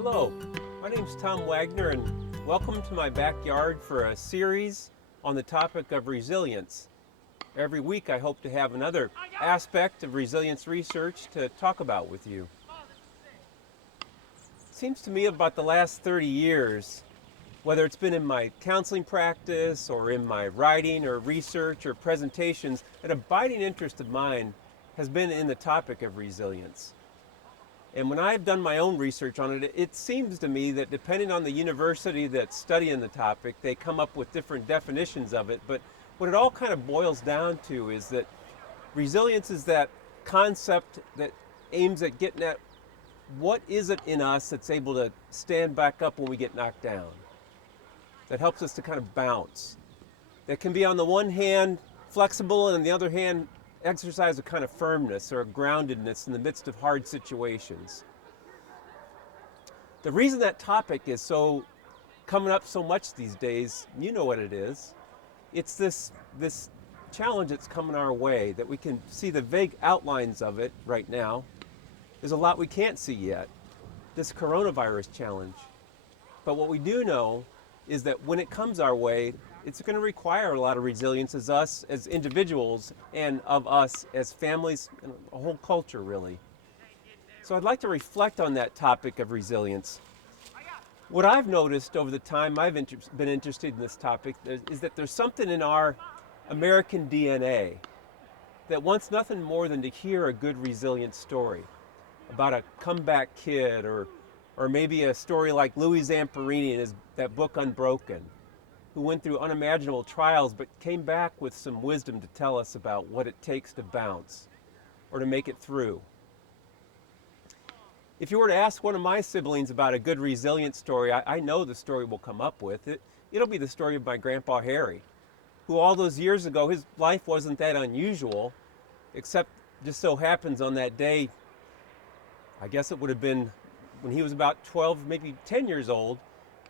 Hello, my name's Tom Wagner, and welcome to my backyard for a series on the topic of resilience. Every week I hope to have another aspect of resilience research to talk about with you. It seems to me about the last 30 years, whether it's been in my counseling practice or in my writing or research or presentations, an abiding interest of mine has been in the topic of resilience. And when I've done my own research on it, it seems to me that depending on the university that's studying the topic, they come up with different definitions of it. But what it all kind of boils down to is that resilience is that concept that aims at getting at what is it in us that's able to stand back up when we get knocked down, that helps us to kind of bounce, that can be on the one hand flexible and on the other hand exercise a kind of firmness or a groundedness in the midst of hard situations. The reason that topic is so coming up so much these days, you know what it is. It's this challenge that's coming our way that we can see the vague outlines of it right now. There's a lot we can't see yet, this coronavirus challenge. But what we do know is that when it comes our way, it's going to require a lot of resilience as us as individuals and of us as families and a whole culture, really. So I'd like to reflect on that topic of resilience. What I've noticed over the time I've been interested in this topic is that there's something in our American DNA that wants nothing more than to hear a good resilient story about a comeback kid or maybe a story like Louis Zamperini in that book Unbroken, who went through unimaginable trials but came back with some wisdom to tell us about what it takes to bounce or to make it through. If you were to ask one of my siblings about a good resilient story, I know the story will come up with. It'll be the story of my grandpa Harry, who all those years ago, his life wasn't that unusual, except just so happens on that day, I guess it would have been when he was about 12, maybe 10 years old,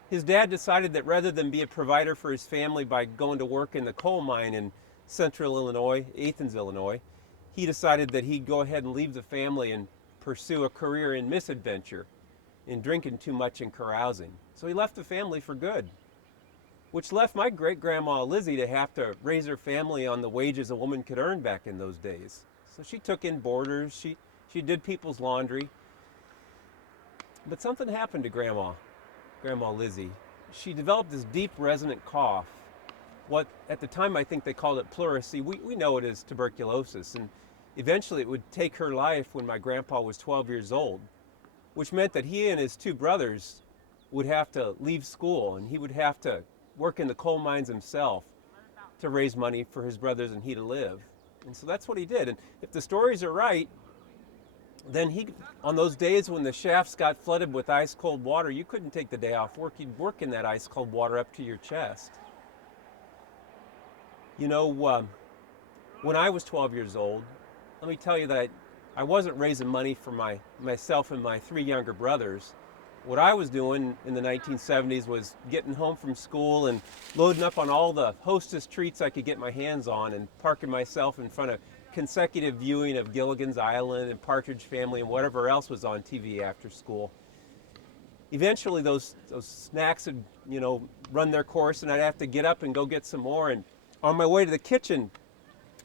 his dad decided that rather than be a provider for his family by going to work in the coal mine in central Illinois, Athens, Illinois, he decided that he'd go ahead and leave the family and pursue a career in misadventure, in drinking too much and carousing. So he left the family for good, which left my great-grandma Lizzie to have to raise her family on the wages a woman could earn back in those days. So she took in boarders, she did people's laundry. But something happened to Grandma Lizzie. She developed this deep resonant cough. What at the time I think they called it pleurisy. We know it as tuberculosis. And eventually it would take her life when my grandpa was 12 years old, which meant that he and his two brothers would have to leave school and he would have to work in the coal mines himself to raise money for his brothers and he to live. And so that's what he did. And if the stories are right, then on those days when the shafts got flooded with ice cold water, you couldn't take the day off work. You'd work in that ice cold water up to your chest. You know, when I was 12 years old, let me tell you that I wasn't raising money for myself and my three younger brothers. What I was doing in the 1970s was getting home from school and loading up on all the Hostess treats I could get my hands on and parking myself in front of consecutive viewing of Gilligan's Island and Partridge Family and whatever else was on TV after school. Eventually those snacks would, run their course and I'd have to get up and go get some more. And on my way to the kitchen,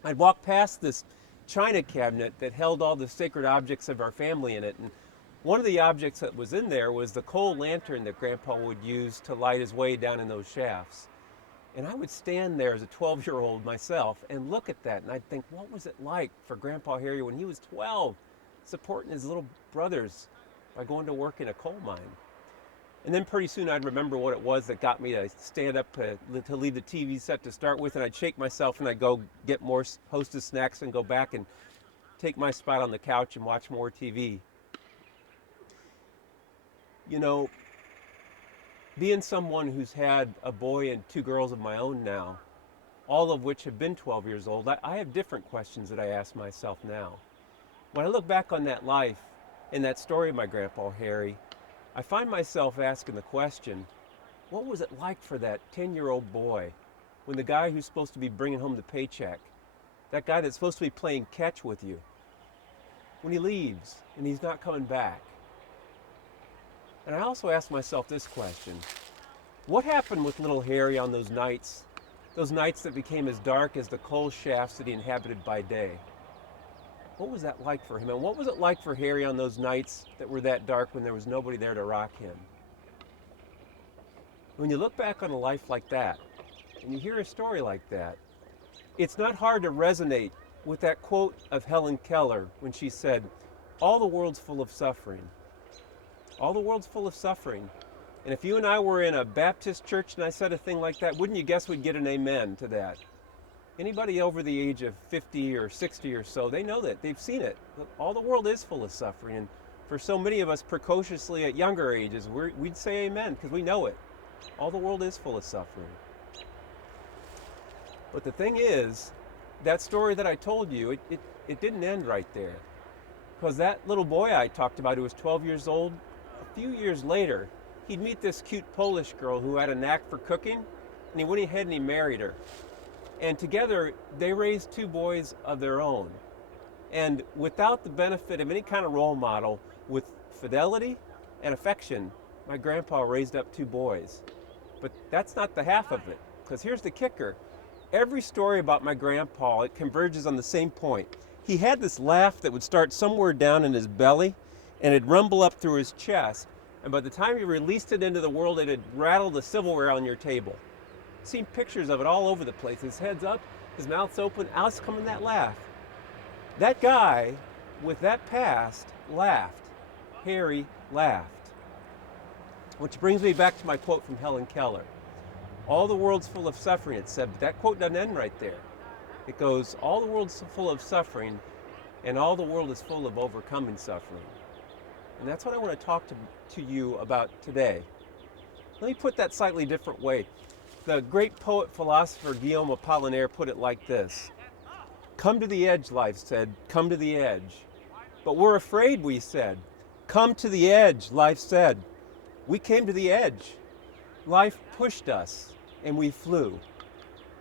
I'd walk past this china cabinet that held all the sacred objects of our family in it. And one of the objects that was in there was the coal lantern that Grandpa would use to light his way down in those shafts. And I would stand there as a 12-year-old myself and look at that and I'd think, what was it like for Grandpa Harry when he was 12, supporting his little brothers by going to work in a coal mine? And then pretty soon I'd remember what it was that got me to stand up to leave the TV set to start with, and I'd shake myself and I'd go get more Hostess snacks and go back and take my spot on the couch and watch more TV. You know, being someone who's had a boy and two girls of my own now, all of which have been 12 years old, I have different questions that I ask myself now. When I look back on that life and that story of my Grandpa Harry, I find myself asking the question, what was it like for that 10-year-old boy when the guy who's supposed to be bringing home the paycheck, that guy that's supposed to be playing catch with you, when he leaves and he's not coming back? And I also ask myself this question. What happened with little Harry on those nights that became as dark as the coal shafts that he inhabited by day? What was that like for him? And what was it like for Harry on those nights that were that dark when there was nobody there to rock him? When you look back on a life like that, and you hear a story like that, it's not hard to resonate with that quote of Helen Keller when she said, "All the world's full of suffering." All the world's full of suffering. And if you and I were in a Baptist church and I said a thing like that, wouldn't you guess we'd get an amen to that? Anybody over the age of 50 or 60 or so, they know that. They've seen it. All the world is full of suffering. And for so many of us precociously at younger ages, we'd say amen because we know it. All the world is full of suffering. But the thing is, that story that I told you, it didn't end right there. Because that little boy I talked about who was 12 years old, a few years later, he'd meet this cute Polish girl who had a knack for cooking, and he went ahead and he married her. And together, they raised two boys of their own. And without the benefit of any kind of role model, with fidelity and affection, my grandpa raised up two boys. But that's not the half of it, because here's the kicker. Every story about my grandpa, it converges on the same point. He had this laugh that would start somewhere down in his belly, and it'd rumble up through his chest. And by the time he released it into the world, it'd rattle the silverware on your table. Seen pictures of it all over the place. His head's up, his mouth's open, out's coming that laugh. That guy with that past laughed. Harry laughed. Which brings me back to my quote from Helen Keller. All the world's full of suffering, it said, but that quote doesn't end right there. It goes, all the world's full of suffering, and all the world is full of overcoming suffering. And that's what I want to talk to you about today. Let me put that slightly different way. The great poet philosopher Guillaume Apollinaire put it like this. Come to the edge, life said, come to the edge. But we're afraid, we said. Come to the edge, life said. We came to the edge. Life pushed us, and we flew.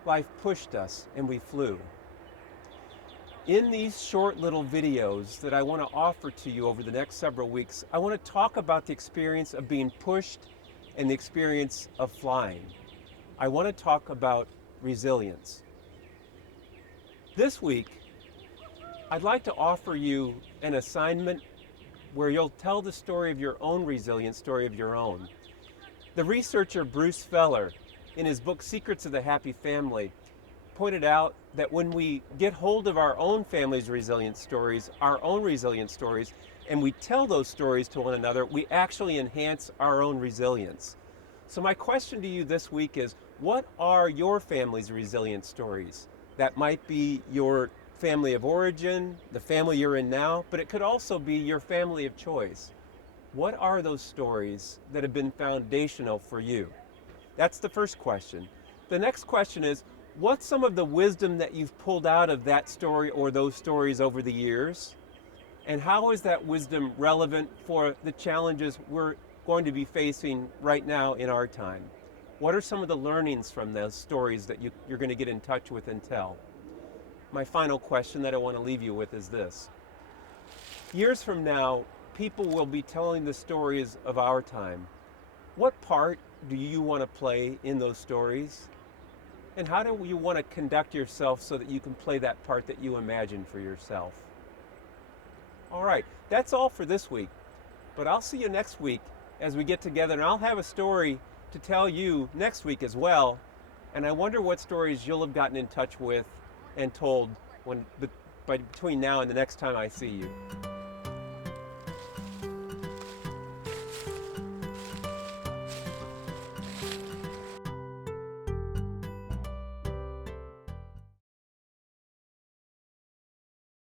Life pushed us, and we flew. In these short little videos that I want to offer to you over the next several weeks, I want to talk about the experience of being pushed and the experience of flying. I want to talk about resilience. This week, I'd like to offer you an assignment where you'll tell the story of your own resilience, story of your own. The researcher Bruce Feller, in his book Secrets of the Happy Family, pointed out that when we get hold of our own family's resilience stories, and we tell those stories to one another, we actually enhance our own resilience. So my question to you this week is, what are your family's resilience stories? That might be your family of origin, the family you're in now, but it could also be your family of choice. What are those stories that have been foundational for you? That's the first question. The next question is, what's some of the wisdom that you've pulled out of that story or those stories over the years? And how is that wisdom relevant for the challenges we're going to be facing right now in our time? What are some of the learnings from those stories that you're going to get in touch with and tell? My final question that I want to leave you with is this. Years from now, people will be telling the stories of our time. What part do you want to play in those stories? And how do you want to conduct yourself so that you can play that part that you imagine for yourself? All right, that's all for this week. But I'll see you next week as we get together, and I'll have a story to tell you next week as well. And I wonder what stories you'll have gotten in touch with and told between now and the next time I see you.